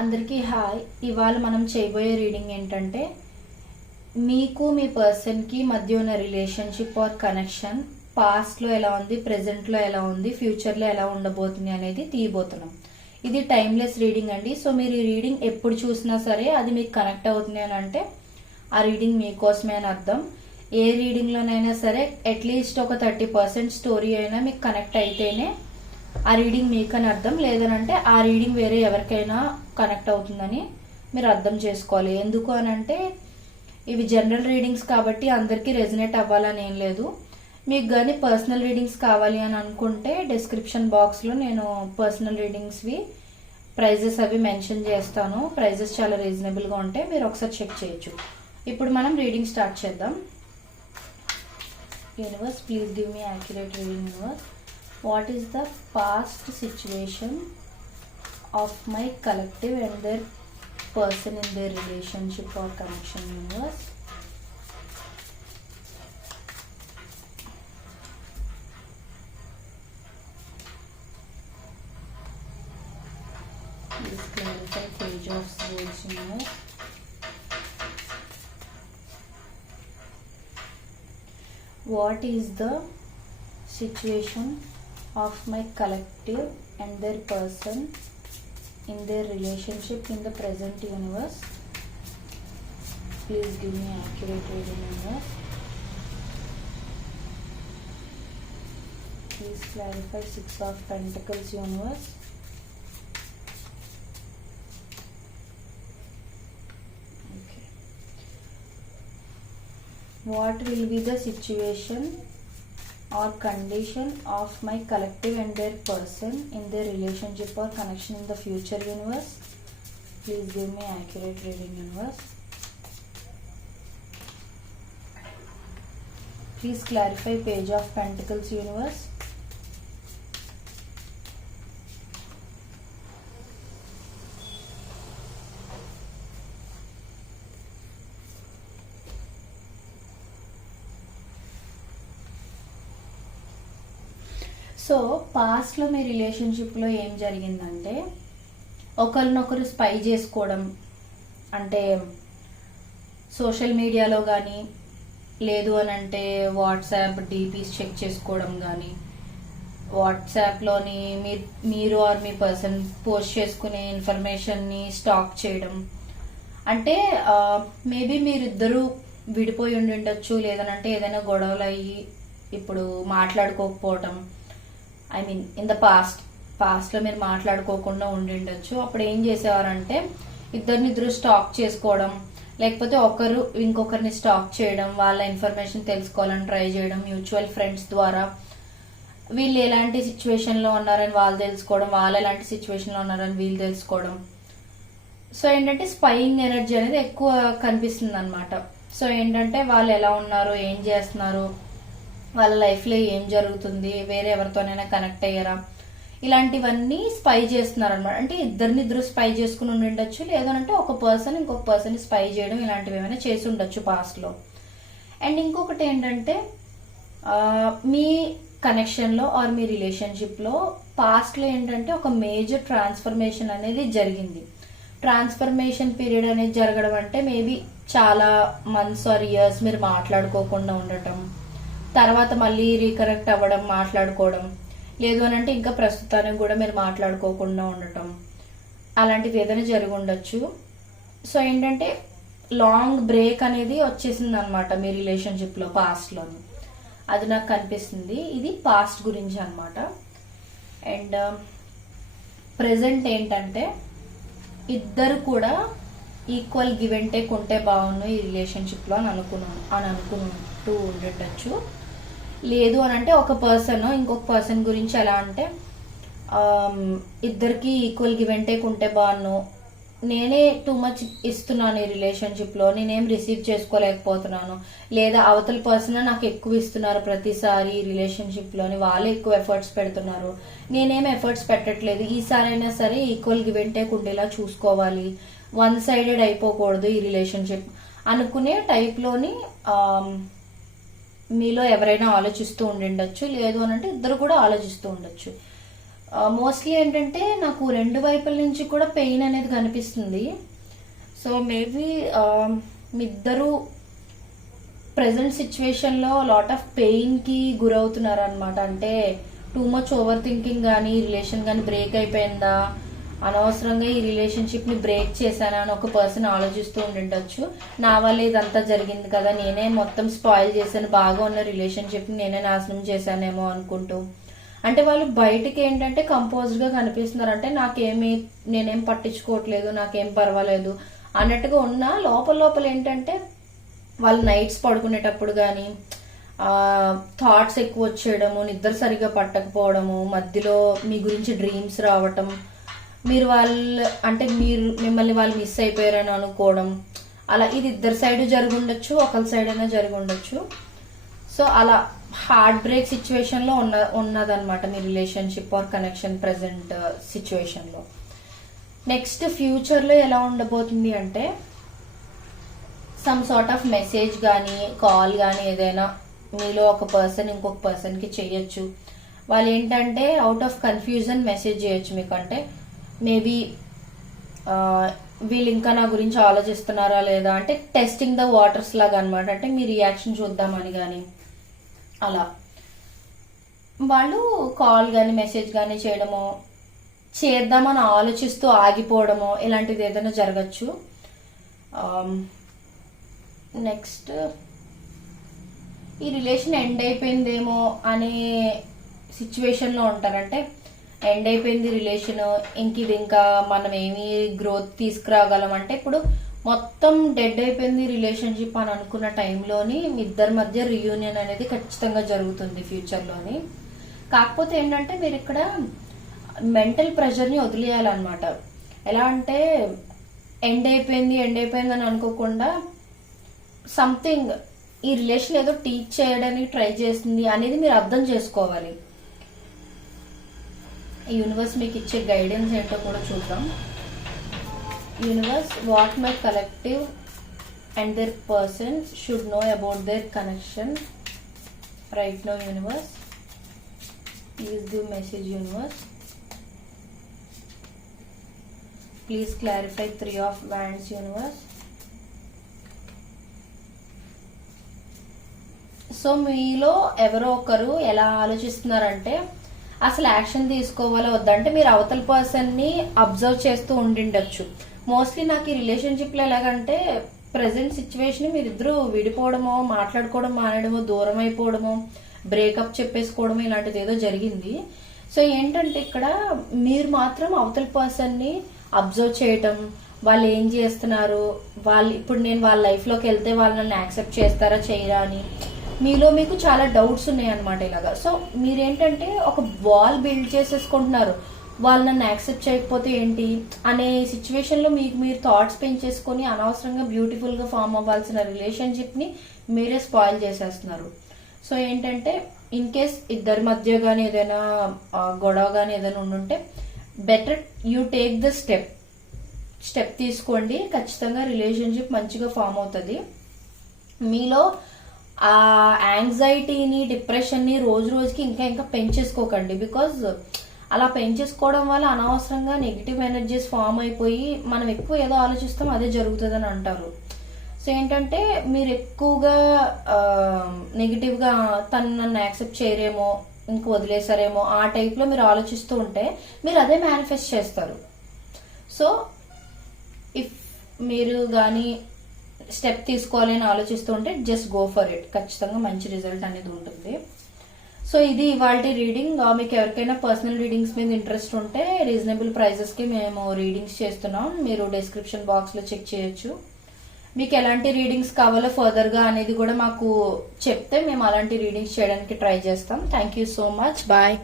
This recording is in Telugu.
అందరికీ హాయ్. ఇవాళ మనం చేయబోయే రీడింగ్ ఏంటంటే మీకు మీ పర్సన్కి మధ్య ఉన్న రిలేషన్షిప్ ఆర్ కనెక్షన్ పాస్ట్లో ఎలా ఉంది, ప్రెజెంట్లో ఎలా ఉంది, ఫ్యూచర్లో ఎలా ఉండబోతుంది అనేది తీయబోతున్నాం. ఇది టైమ్లెస్ రీడింగ్ అండి. సో మీరు ఈ రీడింగ్ ఎప్పుడు చూసినా సరే అది మీకు కనెక్ట్ అవుతుంది అని అంటే ఆ రీడింగ్ మీకోసమే అని అర్థం. ఏ రీడింగ్లోనైనా సరే అట్లీస్ట్ ఒక 30% స్టోరీ అయినా మీకు కనెక్ట్ అయితేనే ఆ రీడింగ్ మీకని అర్థం. లేదనంటే ఆ రీడింగ్ వేరే ఎవరికైనా కనెక్ట్ అవుతుందని మీరు అర్థం చేసుకోవాలి. ఎందుకు అని అంటే ఇవి జనరల్ రీడింగ్స్ కాబట్టి అందరికీ రెజనేట్ అవ్వాలని ఏం లేదు. మీకు కానీ పర్సనల్ రీడింగ్స్ కావాలి అని అనుకుంటే డిస్క్రిప్షన్ బాక్స్లో నేను పర్సనల్ రీడింగ్స్వి ప్రైజెస్ అవి మెన్షన్ చేస్తాను. ప్రైజెస్ చాలా రీజనబుల్గా ఉంటాయి, మీరు ఒకసారి చెక్ చేయొచ్చు. ఇప్పుడు మనం రీడింగ్ స్టార్ట్ చేద్దాం. Universe, please give me accurate reading. Universe, what is the past situation of my collective and their person in their relationship or connection? Universe, please clarify page of swords. Universe, what is the situation of my collective and their person in their relationship in the present? Universe, please give me accurate reading. Universe, please clarify Six of Pentacles. Universe, okay, what will be the situation or condition of my collective and their person in their relationship or connection in the future? Universe, please give me accurate reading. Universe, please clarify Page of Pentacles. Universe, so పాస్ట్లో మీ రిలేషన్షిప్లో ఏం జరిగిందంటే ఒకరినొకరు స్పై చేసుకోవడం, అంటే సోషల్ మీడియాలో కానీ లేదు అని అంటే వాట్సాప్ డీపీస్ చెక్ చేసుకోవడం కానీ, వాట్సాప్లోని మీరు ఆర్ మీ పర్సన్ పోస్ట్ చేసుకునే ఇన్ఫర్మేషన్ని స్టాక్ చేయడం. అంటే మేబీ మీరిద్దరూ విడిపోయి ఉండి ఉండొచ్చు, లేదనంటే ఏదైనా గొడవలు అయ్యి ఇప్పుడు మాట్లాడుకోకపోవటం. ఐ మీన్ ఇన్ ద పాస్ట్లో మీరు మాట్లాడుకోకుండా ఉండిండొచ్చు. అప్పుడు ఏం చేసేవారంటే ఇద్దరినిద్దరు స్టాక్ చేసుకోవడం, లేకపోతే ఒకరు ఇంకొకరిని స్టాక్ చేయడం, వాళ్ళ ఇన్ఫర్మేషన్ తెలుసుకోవాలని ట్రై చేయడం, మ్యూచువల్ ఫ్రెండ్స్ ద్వారా వీళ్ళు ఎలాంటి సిచ్యువేషన్లో ఉన్నారని వాళ్ళు తెలుసుకోవడం, వాళ్ళు ఎలాంటి సిచ్యువేషన్లో ఉన్నారని వీళ్ళు తెలుసుకోవడం. సో ఏంటంటే స్పైయింగ్ ఎనర్జీ అనేది ఎక్కువ కనిపిస్తుంది అనమాట. సో ఏంటంటే వాళ్ళు ఎలా ఉన్నారు, ఏం చేస్తున్నారు, వాళ్ళ లైఫ్లో ఏం జరుగుతుంది, వేరే ఎవరితోనైనా కనెక్ట్ అయ్యారా, ఇలాంటివన్నీ స్పై చేస్తున్నారు అనమాట. అంటే ఇద్దరినిద్దరు స్పై చేసుకుని ఉండొచ్చు, లేదంటే ఒక పర్సన్ ఇంకొక పర్సన్ స్పై చేయడం, ఇలాంటివి ఏమైనా చేసి ఉండొచ్చు పాస్ట్లో. అండ్ ఇంకొకటి ఏంటంటే మీ కనెక్షన్లో ఆర్ మీ రిలేషన్షిప్లో పాస్ట్లో ఏంటంటే ఒక మేజర్ ట్రాన్స్ఫర్మేషన్ అనేది జరిగింది. ట్రాన్స్ఫర్మేషన్ పీరియడ్ అనేది జరగడం అంటే మేబీ చాలా మంత్స్ ఆర్ ఇయర్స్ మీరు మాట్లాడుకోకుండా ఉండటం, తర్వాత మళ్ళీ రీకనెక్ట్ అవ్వడం, మాట్లాడుకోవడం, లేదు అని అంటే ఇంకా ప్రస్తుతానికి కూడా మీరు మాట్లాడుకోకుండా ఉండటం, అలాంటివి ఏదైనా జరిగి ఉండొచ్చు. సో ఏంటంటే లాంగ్ బ్రేక్ అనేది వచ్చేసింది అనమాట మీ రిలేషన్షిప్లో పాస్ట్లోని. అది నాకు కనిపిస్తుంది. ఇది పాస్ట్ గురించి అనమాట. అండ్ ప్రెజెంట్ ఏంటంటే ఇద్దరు కూడా ఈక్వల్ గివ్ అండ్ టేక్ ఉంటే బాగుండు ఈ రిలేషన్షిప్లో అని అనుకుంటూ ఉండొచ్చు. లేదు అని అంటే ఒక పర్సన్ ఇంకొక పర్సన్ గురించి ఎలా అంటే ఇద్దరికి ఈక్వల్ గివ్ అండ్ టేక్ ఉంటే బాగున్నాను, నేనే టూ మచ్ ఇస్తున్నాను ఈ రిలేషన్షిప్లో, నేనేం రిసీవ్ చేసుకోలేకపోతున్నాను, లేదా అవతల పర్సన్ నాకు ఎక్కువ ఇస్తున్నారు ప్రతిసారి ఈ రిలేషన్షిప్లోని, వాళ్ళే ఎక్కువ ఎఫర్ట్స్ పెడుతున్నారు, నేనేం ఎఫర్ట్స్ పెట్టట్లేదు, ఈసారైనా సరే ఈక్వల్ గివ్ అండ్ టేక్ ఉండేలా చూసుకోవాలి, వన్ సైడెడ్ అయిపోకూడదు ఈ రిలేషన్షిప్ అనుకునే టైప్లోని మీలో ఎవరైనా ఆలోచిస్తూ ఉండిండొచ్చు. లేదు అని అంటే ఇద్దరు కూడా ఆలోచిస్తూ ఉండొచ్చు. మోస్ట్లీ ఏంటంటే నాకు రెండు వైపుల నుంచి కూడా పెయిన్ అనేది కనిపిస్తుంది. సో మేబీ మీ ఇద్దరు ప్రెసెంట్ సిచ్యువేషన్ లో లాట్ ఆఫ్ పెయిన్ కి గురవుతున్నారు అనమాట. అంటే టూ మచ్ ఓవర్ థింకింగ్ కానీ, రిలేషన్ కానీ బ్రేక్ అయిపోయిందా, అనవసరంగా ఈ రిలేషన్షిప్ ని బ్రేక్ చేశానా అని ఒక పర్సన్ ఆలోచిస్తూ ఉండిండొచ్చు. నా వల్ల ఇదంతా జరిగింది కదా, నేనే మొత్తం స్పాయిల్ చేశాను, బాగా ఉన్న రిలేషన్షిప్ ని నేనే నాశనం చేశానేమో అనుకుంటూ. అంటే వాళ్ళు బయటికి ఏంటంటే కంపోజ్డ్ గా కనిపిస్తున్నారు, అంటే నేనేం పట్టించుకోవట్లేదు, నాకేం పర్వాలేదు అన్నట్టుగా ఉన్నా లోపల లోపల ఏంటంటే వాళ్ళు నైట్స్ పడుకునేటప్పుడు కానీ థాట్స్ ఎక్కువ వచ్చేయడము, నిద్ర సరిగా పట్టకపోవడము, మధ్యలో మీ గురించి డ్రీమ్స్ రావటం, మీరు మిమ్మల్ని వాళ్ళు మిస్ అయిపోయారని అనుకోవడం, అలా ఇది ఇద్దరు సైడ్ జరిగి ఉండొచ్చు, ఒకరి సైడ్ అయినా జరిగి ఉండొచ్చు. సో అలా హార్ట్ బ్రేక్ సిచ్యువేషన్ లో ఉన్నదన్నమాట మీ relationship or connection present situation లో. నెక్స్ట్ ఫ్యూచర్ లో ఎలా ఉండబోతుంది అంటే సమ్ సార్ట్ ఆఫ్ మెసేజ్ కానీ, కాల్ కానీ ఏదైనా మీలో ఒక పర్సన్ ఇంకొక పర్సన్ కి చేయొచ్చు. వాళ్ళు ఏంటంటే అవుట్ ఆఫ్ కన్ఫ్యూజన్ మెసేజ్ చేయొచ్చు మీకు. అంటే మేబీ వీళ్ళు ఇంకా నా గురించి ఆలోచిస్తున్నారా లేదా, అంటే టెస్టింగ్ ద వాటర్స్ లాగా అనమాట. అంటే మీ రియాక్షన్ చూద్దామని కానీ అలా వాళ్ళు కాల్ కానీ మెసేజ్ కానీ చేయడమో, చేద్దామని ఆలోచిస్తూ ఆగిపోవడమో ఇలాంటిది ఏదైనా జరగచ్చు. నెక్స్ట్ ఈ రిలేషన్ ఎండ్ అయిపోయిందేమో అనే సిచ్యువేషన్ లో ఉంటారంటే ఎండ్ అయిపోయింది రిలేషన్, ఇంకా మనం ఏమి గ్రోత్ తీసుకురాగలం అంటే ఇప్పుడు మొత్తం డెడ్ అయిపోయింది రిలేషన్షిప్ అని అనుకున్న టైంలోని మీ ఇద్దరి మధ్య రీయూనియన్ అనేది ఖచ్చితంగా జరుగుతుంది ఫ్యూచర్ లోని. కాకపోతే ఏంటంటే మీరు ఇక్కడ మెంటల్ ప్రెషర్ ని వదిలేయాలన్నమాట. ఎలా అంటే ఎండ్ అయిపోయింది అని అనుకోకుండా సంథింగ్ ఈ రిలేషన్ ఏదో టీచ్ చేయడానికి ట్రై చేస్తుంది అనేది మీరు అర్థం చేసుకోవాలి. యూనివర్స్ మీకు ఇచ్చే గైడెన్స్ ఏంటో కూడా చూద్దాం. Universe, what my collective and their persons should know about their connection right now. Universe, please give message. Universe, please clarify 3 of Wands. Universe, so మీలో ఎవరో ఒకరు ఎలా ఆలోచిస్తున్నారంటే అసలు యాక్షన్ తీసుకోవాలో వద్దంటే మీరు అవతల పర్సన్ ని అబ్జర్వ్ చేస్తూ ఉండిండొచ్చు. మోస్ట్లీ నాకు ఈ రిలేషన్షిప్ లో ఎలాగంటే ప్రెసెంట్ సిచ్యువేషన్ మీరిద్దరూ విడిపోవడమో, మాట్లాడుకోవడం మానేయడమో, దూరం అయిపోవడమో, బ్రేకప్ చెప్పేసుకోవడమో ఇలాంటిది ఏదో జరిగింది. సో ఏంటంటే ఇక్కడ మీరు మాత్రం అవతల పర్సన్ ని అబ్జర్వ్ చేయటం, వాళ్ళు ఏం చేస్తున్నారు, ఇప్పుడు నేను వాళ్ళ లైఫ్ లోకి వెళ్తే వాళ్ళు నన్ను యాక్సెప్ట్ చేస్తారా చేయరా అని మీలో మీకు చాలా డౌట్స్ ఉన్నాయి అనమాట ఇలాగా. సో మీరేంటంటే ఒక వాల్ బిల్డ్ చేసేసుకుంటున్నారు, వాళ్ళు నన్ను యాక్సెప్ట్ చేయకపోతే ఏంటి అనే సిచ్యువేషన్ లో మీకు మీరు థాట్స్ పెంచేసుకొని అనవసరంగా బ్యూటిఫుల్ గా ఫామ్ అవ్వాల్సిన రిలేషన్షిప్ ని మీరే స్పాయిల్ చేసేస్తున్నారు. సో ఏంటంటే ఇన్ కేస్ ఇద్దరి మధ్య గానీ ఏదైనా గొడవ గానీ ఏదైనా ఉండుంటే better you take the step తీసుకోండి. ఖచ్చితంగా రిలేషన్షిప్ మంచిగా ఫామ్ అవుతుంది. మీలో ఆ యాంగ్జైటీని, డిప్రెషన్ ని రోజు రోజుకి ఇంకా పెంచేసుకోకండి. బికాజ్ అలా పెంచేసుకోవడం వల్ల అనవసరంగా నెగిటివ్ ఎనర్జీస్ ఫామ్ అయిపోయి మనం ఎక్కువ ఏదో ఆలోచిస్తాం అదే జరుగుతుందని అంటారు. సో ఏంటంటే మీరు ఎక్కువగా నెగిటివ్ గా తను నన్ను యాక్సెప్ట్ చేయరేమో, ఇంక వదిలేసారేమో ఆ టైప్ లో మీరు ఆలోచిస్తూ ఉంటే మీరు అదే మేనిఫెస్ట్ చేస్తారు. సో ఇఫ్ మీరు గానీ స్టెప్ తీసుకోవాలి అని ఆలోచిస్తూ ఉంటే జస్ట్ గో ఫర్ ఇట్. ఖచ్చితంగా మంచి రిజల్ట్ అనేది ఉంటుంది. సో ఇది ఇవాళ రీడింగ్. మీకు ఎవరికైనా పర్సనల్ రీడింగ్స్ మీద ఇంట్రెస్ట్ ఉంటే రీజనబుల్ ప్రైజెస్ కి మేము రీడింగ్స్ చేస్తున్నాం. మీరు డిస్క్రిప్షన్ బాక్స్ లో చెక్ చేయొచ్చు. మీకు ఎలాంటి రీడింగ్స్ కావాలో ఫర్దర్ గా అనేది కూడా మాకు చెప్తే మేము అలాంటి రీడింగ్స్ చేయడానికి ట్రై చేస్తాం. Thank you so much. Bye.